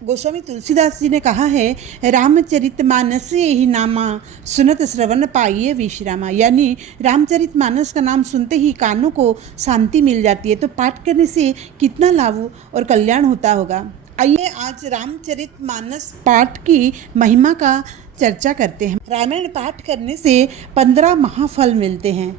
गोस्वामी तुलसीदास जी ने कहा है, रामचरितमानस ही नामा सुनत श्रवण पाइये विश्रामा। यानी रामचरितमानस का नाम सुनते ही कानों को शांति मिल जाती है। तो पाठ करने से कितना लाभ और कल्याण होता होगा। आइए आज रामचरितमानस पाठ की महिमा का चर्चा करते हैं। रामायण पाठ करने से 15 महाफल मिलते हैं।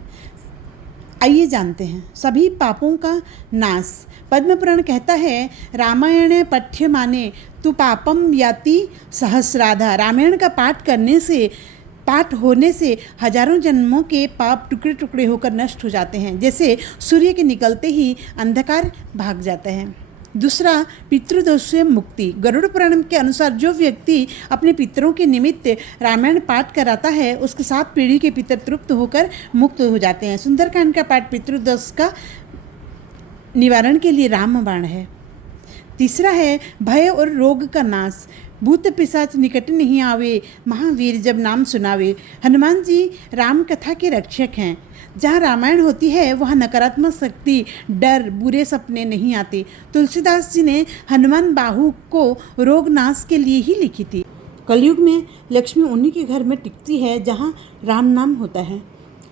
आइए जानते हैं। सभी पापों का नाश। पद्मपुराण कहता है, रामायण पठ्यमाने तु पापम याति सहस्राधा। रामायण का पाठ होने से हजारों जन्मों के पाप टुकड़े टुकड़े होकर नष्ट हो जाते हैं। जैसे सूर्य के निकलते ही अंधकार भाग जाता है। दूसरा, पितृदोष से मुक्ति। गरुड़ पुराण के अनुसार जो व्यक्ति अपने पितरों के निमित्त रामायण पाठ कराता है, उसके 7 पीढ़ी के पितर तृप्त होकर मुक्त हो जाते हैं। सुंदरकांड का पाठ पितृदोष का निवारण के लिए रामबाण है। तीसरा है भय और रोग का नाश। भूत पिशाच निकट नहीं आवे, महावीर जब नाम सुनावे। हनुमान जी राम कथा के रक्षक हैं। जहाँ रामायण होती है वहाँ नकारात्मक शक्ति, डर, बुरे सपने नहीं आते। तुलसीदास जी ने हनुमान बाहु को रोग नाश के लिए ही लिखी थी। कलयुग में लक्ष्मी उन्हीं के घर में टिकती है जहाँ राम नाम होता है।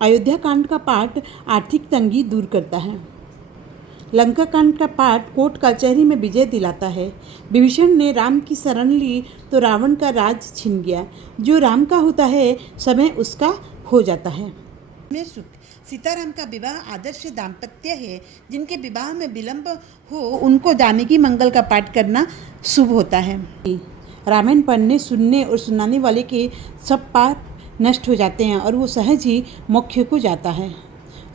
अयोध्या कांड का पाठ आर्थिक तंगी दूर करता है। लंका कांड का पाठ कोर्ट कचहरी में विजय दिलाता है। विभीषण ने राम की शरण ली तो रावण का राज छिन गया। जो राम का होता है समय उसका हो जाता है। सुख। सीताराम का विवाह आदर्श दाम्पत्य है। जिनके विवाह में विलंब हो उनको जानकी मंगल का पाठ करना शुभ होता है। रामायण पढ़ने, सुनने और सुनाने वाले के सब पाप नष्ट हो जाते हैं और वो सहज ही मोक्ष को जाता है।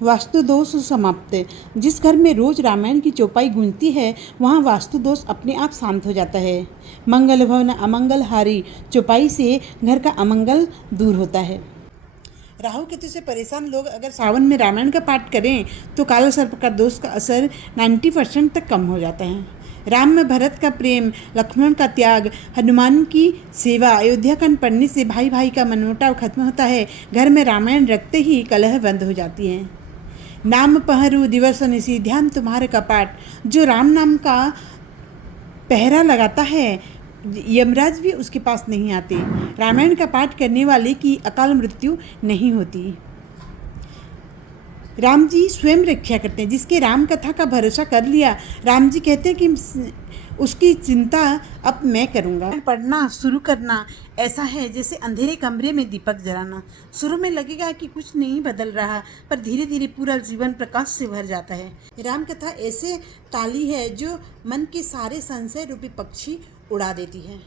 वास्तु दोष समाप्त। जिस घर में रोज रामायण की चौपाई गूंजती है वहाँ वास्तु दोष अपने आप शांत हो जाता है। मंगल भवन अमंगल हारी। चौपाई से घर का अमंगल दूर होता है। राहु केतु से परेशान लोग अगर सावन में रामायण का पाठ करें तो काला सर्प का दोष का असर 90% तक कम हो जाता है। राम में भरत का प्रेम, लक्ष्मण का त्याग, हनुमान की सेवा। अयोध्या कांड पढ़ने से भाई भाई का मनमुटाव खत्म होता है। घर में रामायण रखते ही कलह बंद हो जाती है। नाम पहरू दिवस निशि ध्यान तुम्हारे का पाठ। जो राम नाम का पहरा लगाता है यमराज भी उसके पास नहीं आते। रामायण का पाठ करने वाले की अकाल मृत्यु नहीं होती। राम जी स्वयं रक्षा करते हैं। जिसके राम कथा का भरोसा कर लिया, राम जी कहते हैं कि उसकी चिंता अब मैं करूँगा। पढ़ना शुरू करना ऐसा है जैसे अंधेरे कमरे में दीपक जलाना। शुरू में लगेगा कि कुछ नहीं बदल रहा, पर धीरे धीरे पूरा जीवन प्रकाश से भर जाता है। राम कथा ऐसे ताली है जो मन के सारे संशय रूपी पक्षी उड़ा देती है।